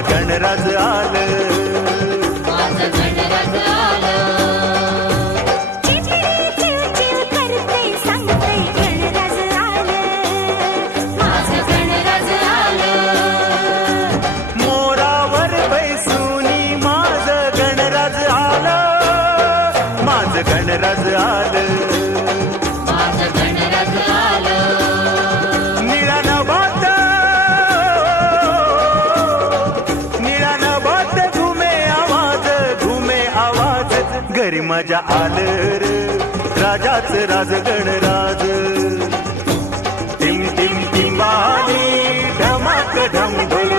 माझं गणराज आलं, माझं गणराज आलं. चिमणी चिवचिव करते सांगते गणराज आलं, माझं गणराज आलं. मोरावर बैसूनी माझं गणराज आलं, माझं गणराज आलं. माझं गणराज आलं. निळा नभात, निळा नभात घुमे आवाज, घरी मजा आलं र राजाच राज गणराज. टिम टिम टिंबानी ढमाक ढम ढोल